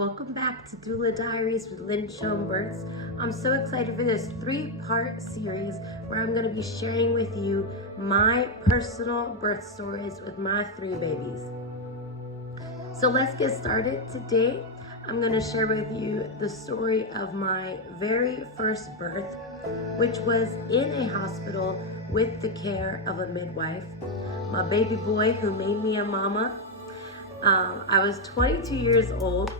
Welcome back to Doula Diaries with Lynn Schoenbergs. I'm so excited for this 3-part series where I'm going to be sharing with you my personal birth stories with my 3 babies. So let's get started. Today, I'm going to share with you the story of my very first birth, which was in a hospital with the care of a midwife. My baby boy who made me a mama. I was 22 years old.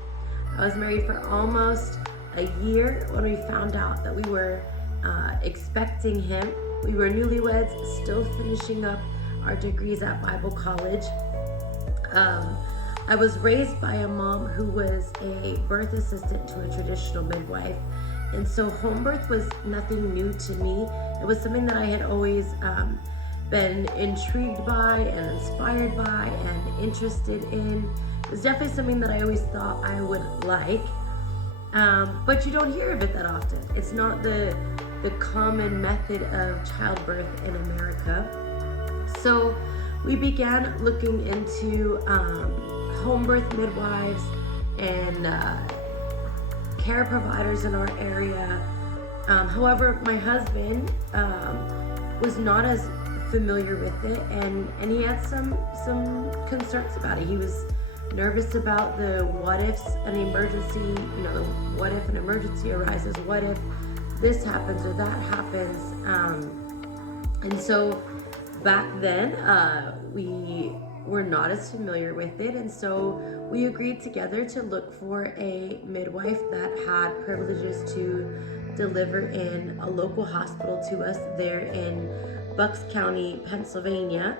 I was married for almost a year when we found out that we were expecting him. We were newlyweds, still finishing up our degrees at Bible college. I was raised by a mom who was a birth assistant to a traditional midwife. And so home birth was nothing new to me. It was something that I had always been intrigued by and inspired by and interested in. It was definitely something that I always thought I would like, but you don't hear of it that often. It's not the common method of childbirth in America. So we began looking into home birth midwives and care providers in our area. However, my husband was not as familiar with it, and he had some concerns about it. He was nervous about the what ifs an emergency, what if an emergency arises, what if this happens or that happens. And so back then we were not as familiar with it, and so we agreed together to look for a midwife that had privileges to deliver in a local hospital to us there in Bucks County, Pennsylvania.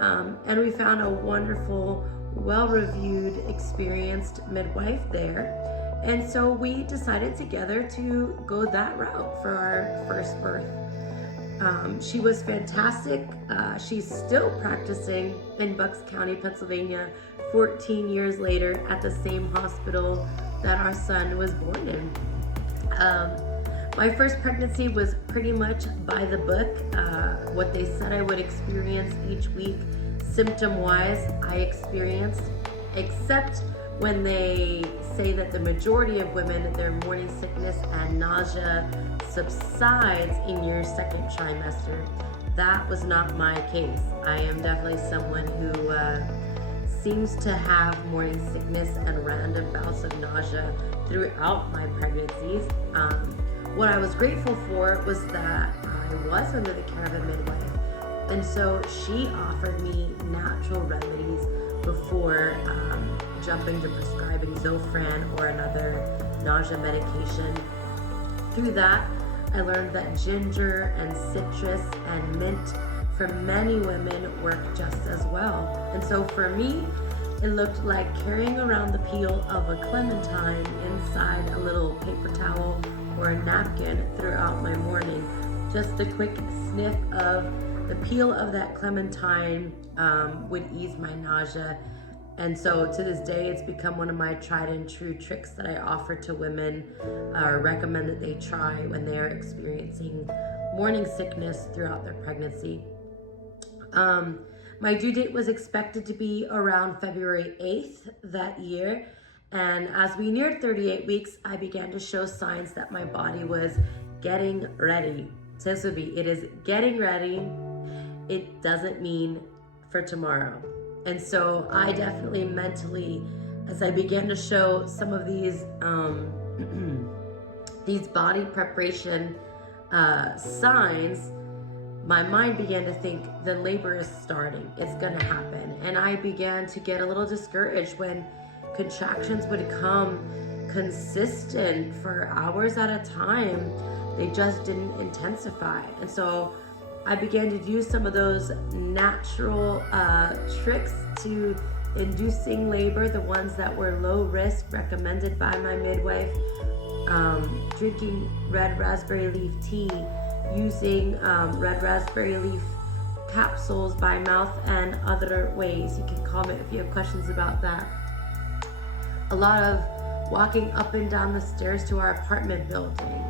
And we found a wonderful, well-reviewed, experienced midwife there. And so we decided together to go that route for our first birth. She was fantastic. She's still practicing in Bucks County, Pennsylvania, 14 years later at the same hospital that our son was born in. My first pregnancy was pretty much by the book. What they said I would experience each week, symptom-wise, I experienced, except when they say that the majority of women, their morning sickness and nausea subsides in your second trimester. That was not my case. I am definitely someone who seems to have morning sickness and random bouts of nausea throughout my pregnancies. What I was grateful for was that I was under the care of a midwife, and so she offered me natural remedies before jumping to prescribing Zofran or another nausea medication. Through that, I learned that ginger and citrus and mint for many women work just as well. And so for me, it looked like carrying around the peel of a clementine inside a little paper towel or a napkin throughout my morning. Just a quick sniff of the peel of that clementine would ease my nausea. And so to this day, it's become one of my tried and true tricks that I offer to women or recommend that they try when they are experiencing morning sickness throughout their pregnancy. My due date was expected to be around February 8th that year. And as we neared 38 weeks, I began to show signs that my body was getting ready. So this would be, it is getting ready. It doesn't mean for tomorrow. And so I definitely mentally, as I began to show some of these these body preparation signs, my mind began to think the labor is starting. It's gonna happen. And I began to get a little discouraged when contractions would come consistent for hours at a time. They just didn't intensify. And so I began to use some of those natural tricks to inducing labor, the ones that were low risk recommended by my midwife, drinking red raspberry leaf tea, using red raspberry leaf capsules by mouth, and other ways. You can comment if you have questions about that. A lot of walking up and down the stairs to our apartment building,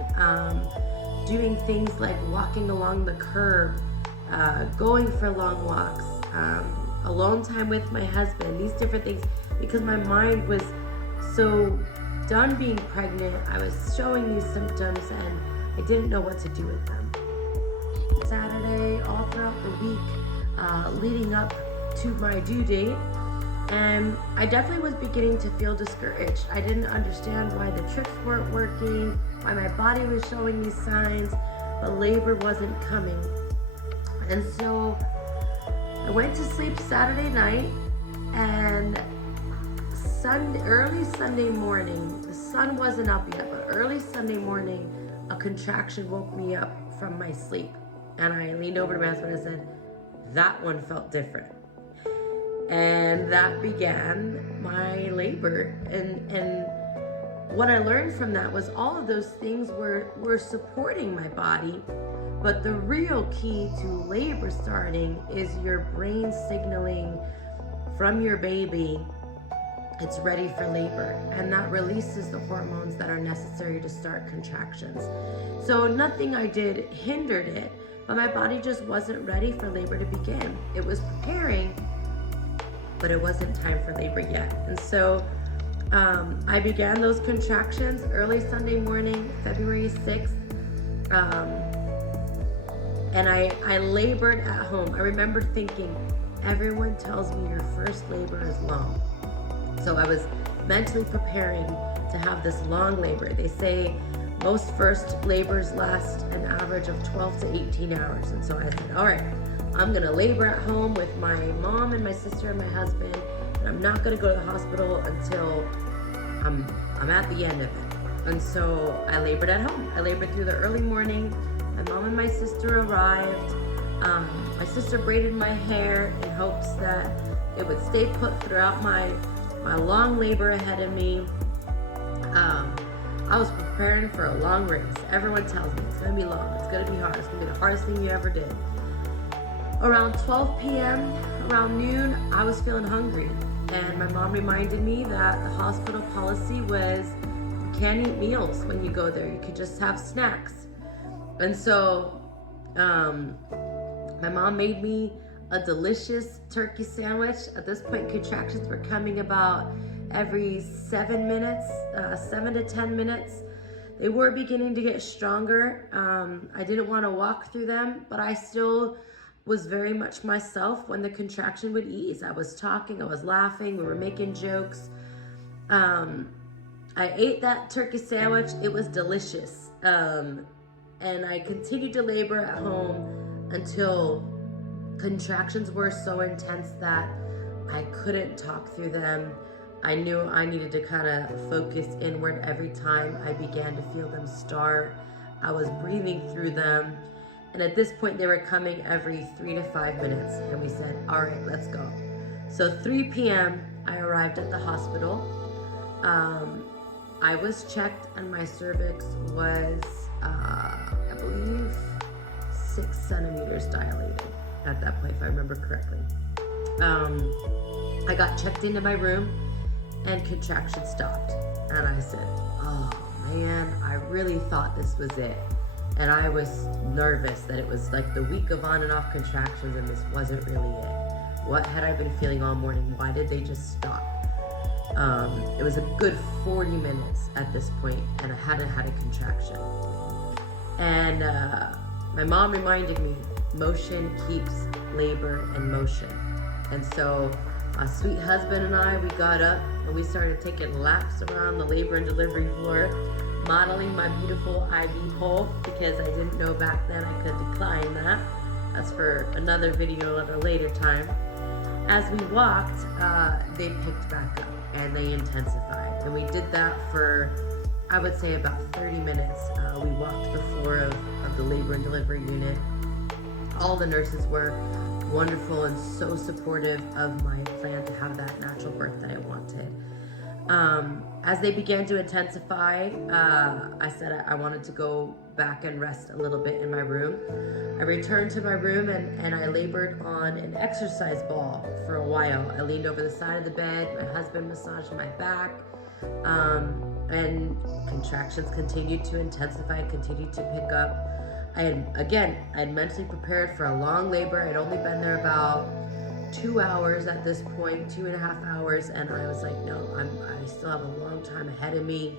doing things like walking along the curb, going for long walks, alone time with my husband, these different things, because my mind was So done being pregnant, I was showing these symptoms and I didn't know what to do with them. Saturday, all throughout the week, leading up to my due date, and I definitely was beginning to feel discouraged. I didn't understand why the trips weren't working, why my body was showing these signs, but labor wasn't coming. And so I went to sleep Saturday night, and early Sunday morning, the sun wasn't up yet, but early Sunday morning, a contraction woke me up from my sleep. And I leaned over to my husband and said, that one felt different. And that began my labor. And what I learned from that was all of those things were supporting my body. But the real key to labor starting is your brain signaling from your baby it's ready for labor, and that releases the hormones that are necessary to start contractions. So nothing I did hindered it, but my body just wasn't ready for labor to begin. It was preparing, but it wasn't time for labor yet. And so I began those contractions early Sunday morning, February 6th. And I labored at home. I remember thinking, everyone tells me your first labor is long. So I was mentally preparing to have this long labor. They say most first labors last an average of 12 to 18 hours. And so I said, all right, I'm gonna labor at home with my mom and my sister and my husband, and I'm not gonna go to the hospital until I'm at the end of it. And so I labored at home. I labored through the early morning. My mom and my sister arrived. My sister braided my hair in hopes that it would stay put throughout my long labor ahead of me. I was preparing for a long race. Everyone tells me it's gonna be long, it's gonna be hard, it's gonna be the hardest thing you ever did. Around 12 p.m., around noon, I was feeling hungry, and my mom reminded me that the hospital policy was you can't eat meals when you go there, you could just have snacks. And so my mom made me a delicious turkey sandwich. At this point, contractions were coming about every 7 minutes, 7 to 10 minutes. They were beginning to get stronger. I didn't want to walk through them, but I still was very much myself when the contraction would ease. I was talking, I was laughing, we were making jokes. I ate that turkey sandwich. It was delicious. And I continued to labor at home until contractions were so intense that I couldn't talk through them. I knew I needed to kind of focus inward every time I began to feel them start. I was breathing through them. And at this point, they were coming every 3 to 5 minutes. And we said, all right, let's go. So 3 p.m., I arrived at the hospital. I was checked and my cervix was, I believe, 6 centimeters dilated at that point, if I remember correctly. I got checked into my room and contractions stopped. And I said, oh man, I really thought this was it. And I was nervous that it was like the week of on and off contractions and this wasn't really it. What had I been feeling all morning? Why did they just stop? It was a good 40 minutes at this point and I hadn't had a contraction. And my mom reminded me, motion keeps labor in motion. And so my sweet husband and I, we got up and we started taking laps around the labor and delivery floor, modeling my beautiful IV pole because I didn't know back then I could decline that. That's for another video at a later time. As we walked, they picked back up and they intensified. And we did that for, I would say, about 30 minutes. We walked the floor of the labor and delivery unit. All the nurses were wonderful and so supportive of my plan to have that natural birth that I wanted. As they began to intensify, I said I wanted to go back and rest a little bit in my room. I returned to my room and I labored on an exercise ball for a while. I leaned over the side of the bed, my husband massaged my back, and contractions continued to intensify, continued to pick up. I had mentally prepared for a long labor. I'd only been there about 2 hours at this point, 2.5 hours, and I was like, no, I still have a long time ahead of me.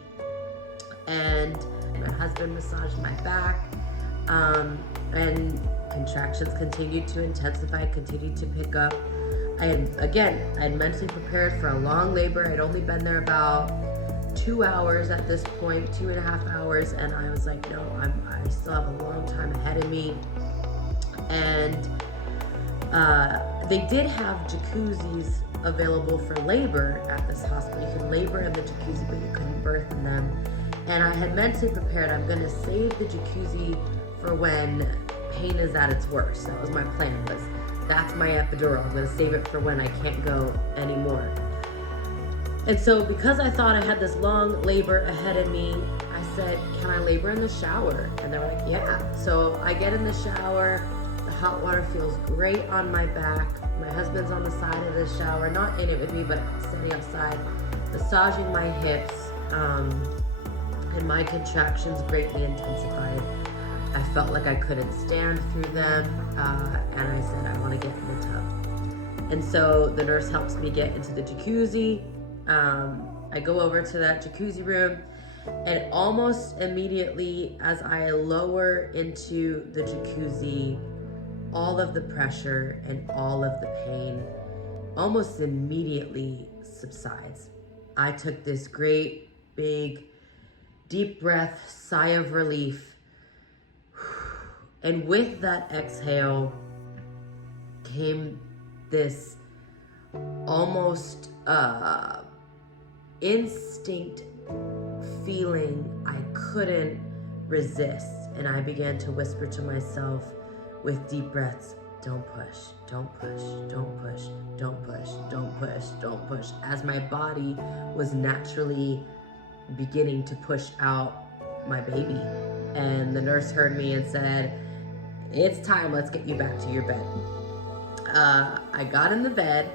And my husband massaged my back, and contractions continued to intensify, continued to pick up. I had mentally prepared for a long labor. I'd only been there about 2 hours at this point, 2.5 hours, and I was like, no, I still have a long time ahead of me. And they did have jacuzzis available for labor at this hospital. You could labor in the jacuzzi, but you couldn't birth in them. And I had mentally prepared, I'm gonna save the jacuzzi for when pain is at its worst. That was my plan, that's my epidural. I'm gonna save it for when I can't go anymore. And so because I thought I had this long labor ahead of me, I said, can I labor in the shower? And they're like, yeah. So I get in the shower, the hot water feels great on my back. My husband's on the side of the shower, not in it with me, but standing outside, massaging my hips, and my contractions greatly intensified. I felt like I couldn't stand through them, and I said, I want to get in the tub. And so the nurse helps me get into the jacuzzi. I go over to that jacuzzi room, and almost immediately as I lower into the jacuzzi, all of the pressure and all of the pain almost immediately subsides. I took this great, big, deep breath, sigh of relief. And with that exhale came this almost instinct feeling I couldn't resist. And I began to whisper to myself with deep breaths, don't push, don't push, don't push, don't push, don't push, don't push, as my body was naturally beginning to push out my baby. And the nurse heard me and said, it's time, let's get you back to your bed. I got in the bed,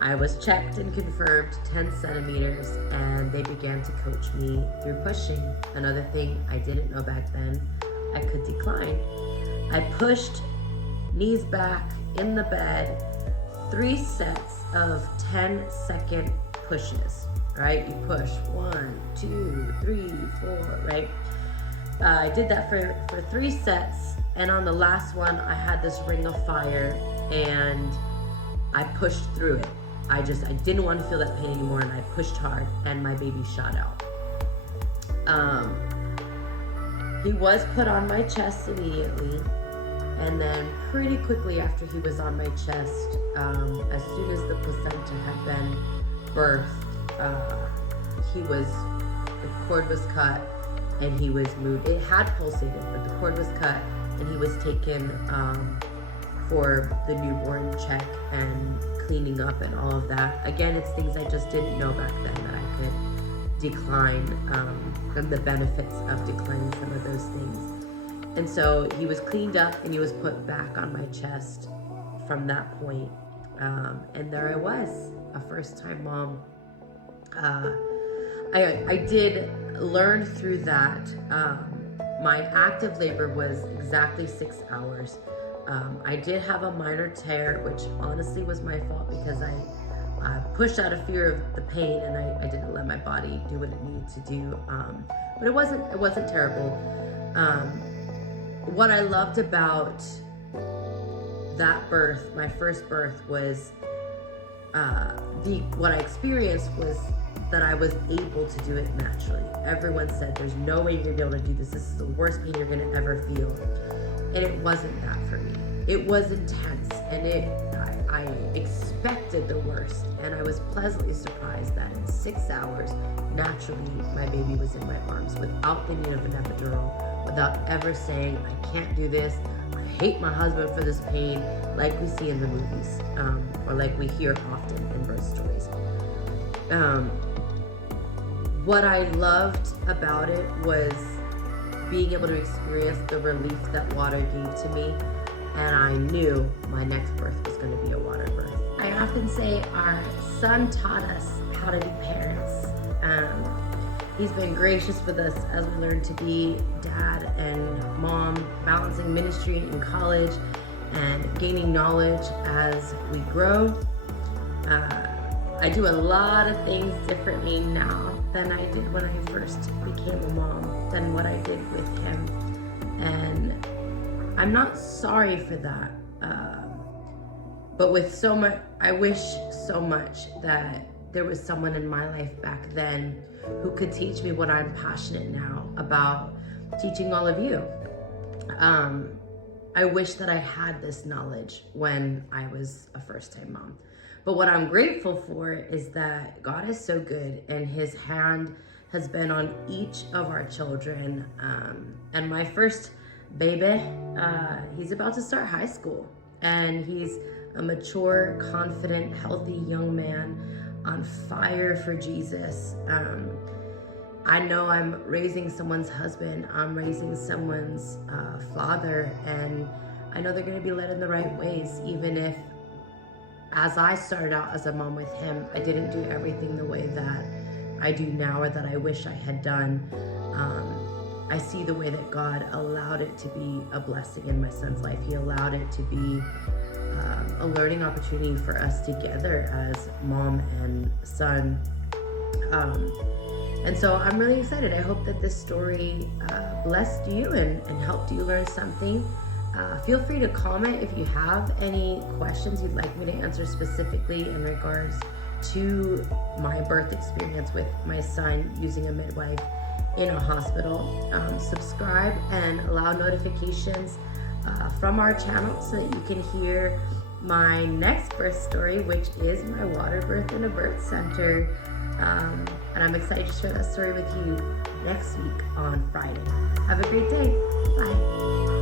I was checked and confirmed 10 centimeters, and they began to coach me through pushing. Another thing I didn't know back then, I could decline. I pushed, knees back in the bed, 3 sets of 10-second pushes, right? You push 1, 2, 3, 4, right? I did that for 3 sets, and on the last one, I had this ring of fire, and I pushed through it. I didn't want to feel that pain anymore, and I pushed hard, and my baby shot out. He was put on my chest immediately, and then pretty quickly after he was on my chest, as soon as the placenta had been birthed, the cord was cut and he was moved. It had pulsated, but the cord was cut and he was taken for the newborn check and cleaning up and all of that. Again, it's things I just didn't know back then that I could decline, and the benefits of declining some of those things. And so he was cleaned up and he was put back on my chest from that point. And there I was, a first-time mom. I did learn through that. My active labor was exactly 6 hours. I did have a minor tear, which honestly was my fault because I pushed out of fear of the pain, and I didn't let my body do what it needed to do. But it wasn't terrible. What I loved about that birth, my first birth, was what I experienced was that I was able to do it naturally. Everyone said, there's no way you're gonna be able to do this. This is the worst pain you're gonna ever feel. And it wasn't that for me. It was intense, and I expected the worst, and I was pleasantly surprised that in 6 hours, naturally, my baby was in my arms without the need of an epidural, without ever saying, I can't do this, I hate my husband for this pain, like we see in the movies, or like we hear often in birth stories. What I loved about it was being able to experience the relief that water gave to me, and I knew my next birth was going to be a water birth. I often say our son taught us how to be parents. He's been gracious with us as we learn to be dad and mom, balancing ministry and college, and gaining knowledge as we grow. I do a lot of things differently now than I did when I first became a mom, than what I did with him. And I'm not sorry for that. But with so much, I wish so much that there was someone in my life back then who could teach me what I'm passionate now about teaching all of you. I wish that I had this knowledge when I was a first-time mom. But what I'm grateful for is that God is so good, and his hand has been on each of our children. And my first baby, he's about to start high school, and he's a mature, confident, healthy young man on fire for Jesus. I know I'm raising someone's husband, I'm raising someone's father, and I know they're gonna be led in the right ways, even if, as I started out as a mom with him, I didn't do everything the way that I do now, or that I wish I had done. I see the way that God allowed it to be a blessing in my son's life. He allowed it to be a learning opportunity for us together as mom and son. And so I'm really excited. I hope that this story blessed you and helped you learn something. Feel free to comment if you have any questions you'd like me to answer specifically in regards to my birth experience with my son using a midwife in a hospital. Subscribe and allow notifications from our channel so that you can hear my next birth story, which is my water birth in a birth center. And I'm excited to share that story with you next week on Friday. Have a great day. Bye.